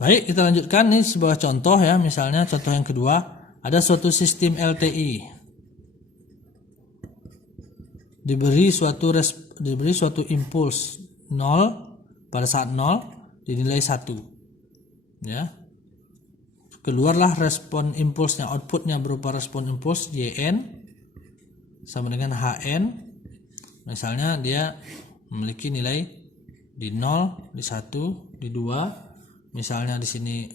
Baik, kita lanjutkan nih sebuah contoh ya. Misalnya contoh yang kedua, ada suatu sistem LTI. Diberi suatu impuls 0 pada saat 0 dinilai 1. Ya. Keluarlah respon impulsnya, outputnya berupa respon impuls YN sama dengan HN. Misalnya dia memiliki nilai di 0, di 1, di 2. Misalnya di sini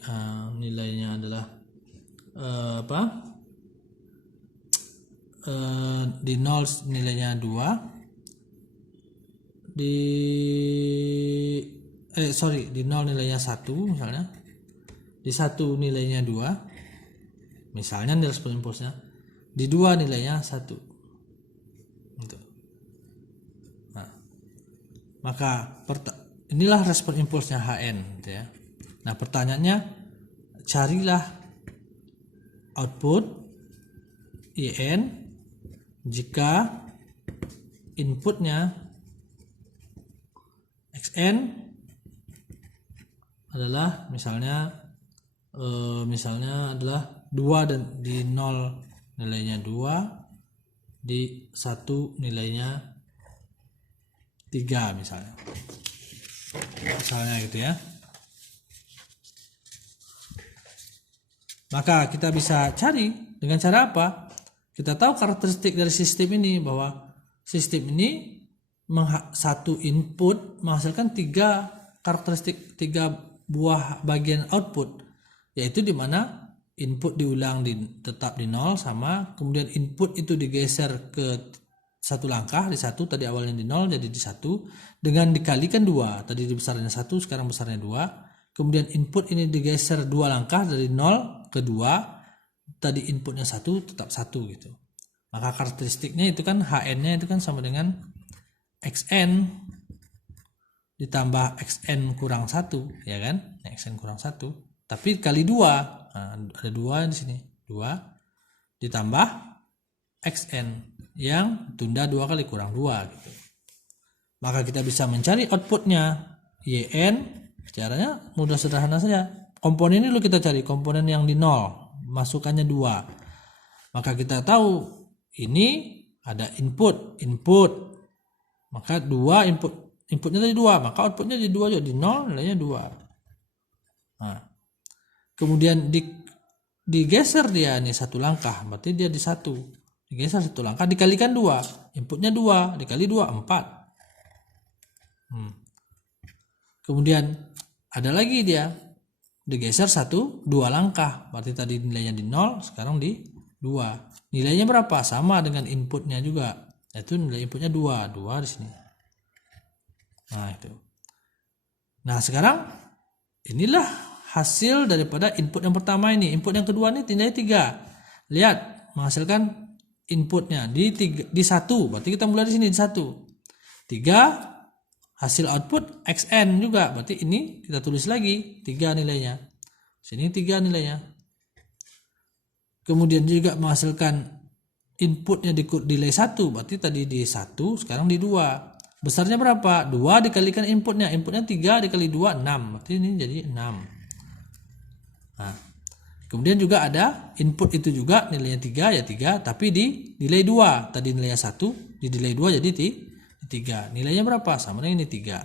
nilainya adalah di 0 nilainya 2, di 0 nilainya 1 misalnya, di 1 nilainya 2 misalnya nilai respon impulsnya, di 2 nilainya 1 gitu. Nah, maka inilah respon impulsnya HN gitu ya. Nah, pertanyaannya, carilah output IN jika inputnya XN adalah misalnya adalah 2 dan di 0 nilainya 2, di 1 nilainya 3 misalnya gitu ya. Maka kita bisa cari dengan cara apa? Kita tahu karakteristik dari sistem ini, bahwa sistem ini satu input menghasilkan 3 karakteristik, 3 buah bagian output, yaitu di mana input diulang tetap di 0, sama kemudian input itu digeser ke satu langkah, di 1 tadi awalnya di 0 jadi di 1 dengan dikalikan 2, tadi di besarnya 1 sekarang besarnya 2. Kemudian input ini digeser 2 langkah dari 0 ke 2, tadi inputnya 1 tetap 1 gitu. Maka karakteristiknya itu kan HN-nya itu kan sama dengan XN ditambah XN kurang 1 ya kan? XN kurang 1 tapi kali 2. Nah, ada 2 di sini. 2 ditambah XN yang tunda 2 kali kurang 2 gitu. Maka kita bisa mencari outputnya YN. Caranya mudah sederhana saja. Komponen ini dulu kita cari, komponen yang di 0, masukannya 2. Maka kita tahu ini ada input. Maka 2 inputnya tadi 2, maka outputnya di 2 juga, di 0 nilainya 2. Nah, kemudian digeser dia nih 1 langkah, berarti dia di 1. Digeser 1 langkah dikalikan 2, inputnya 2 dikali 2 4. Kemudian ada lagi dia digeser 2 langkah, berarti tadi nilainya di 0, sekarang di 2. Nilainya berapa? Sama dengan inputnya juga, yaitu nilai inputnya 2 di sini. Nah, itu. Nah, sekarang inilah hasil daripada input yang pertama ini. Input yang kedua ini nilai 3. Lihat, menghasilkan inputnya di 1, berarti kita mulai di sini di 1. 3 hasil output XN juga, berarti ini kita tulis lagi 3 nilainya. Sini 3 nilainya. Kemudian juga menghasilkan inputnya di nilai 1, berarti tadi di 1, sekarang di 2. Besarnya berapa? 2 dikalikan inputnya. Inputnya 3 dikali 2, 6. Berarti ini jadi 6. Nah, kemudian juga ada input itu juga nilainya 3 ya 3, tapi di nilai 2. Tadi nilainya 1, di nilai 2 jadi 3. Nilainya berapa? Sama dengan ini 3.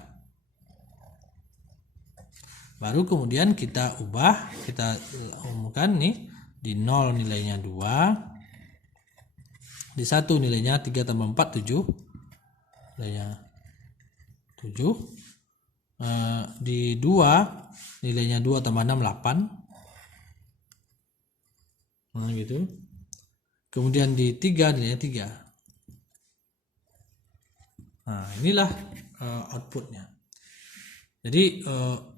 Baru kemudian kita ubah, kita umumkan nih di 0 nilainya 2, di 1 nilainya 3 tambah 4 7, nilainya 7, di 2 nilainya 2 tambah 6 8. Nah gitu. Kemudian di 3 nilainya 3. Nah, inilah outputnya. Jadi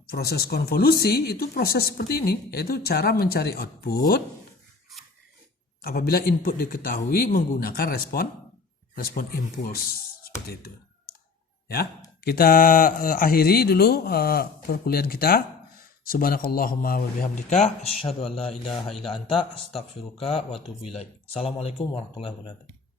proses konvolusi itu proses seperti ini, yaitu cara mencari output apabila input diketahui menggunakan respon impuls seperti itu. Ya, kita akhiri dulu perkuliahan kita. Subhanakallahumma wa bihamdika asyhadu an la ilaha illa anta astaghfiruka wa atubu ilaik. Assalamualaikum warahmatullahi wabarakatuh.